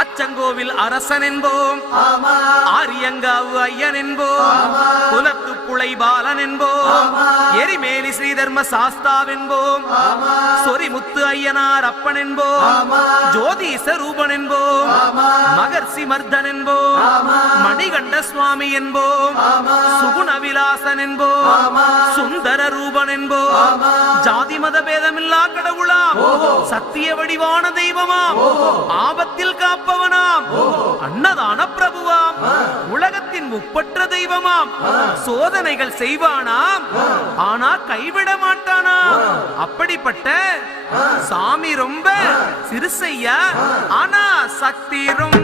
அச்சங்கோவில் அரசன் என்போம், ஆரியங்காவு ஐயன் என்போம், குலத்து புளை பாலன் என்போம், எரிமேலி ஸ்ரீதர்ம சாஸ்தாவென்போம், சொரிமுத்து ஐயனார் அப்பன் என்போம், ஜோதிச ரூபன் என்போம், மகர்ஷி மர்தன் என்போம், மணிகண்ட சுவாமி என்போம், சுகுணவிலாசன் என்போம், சுந்தர ரூபன் என்போம், ஜாதி மத பேதமில்லா கடவுளாம், சத்திய வடிவான தெய்வமாம், ஆபத்தில் காப்பவனாம், அன்னதான பிரபுவாம், உலகத்தின் முப்பற்ற தெய்வமாம், சோதனைகள் செய்வானாம் ஆனா கைவிட மாட்டானாம். அப்படிப்பட்ட சாமி ரொம்ப சிறுசையா ஆனா சக்தி ரொம்ப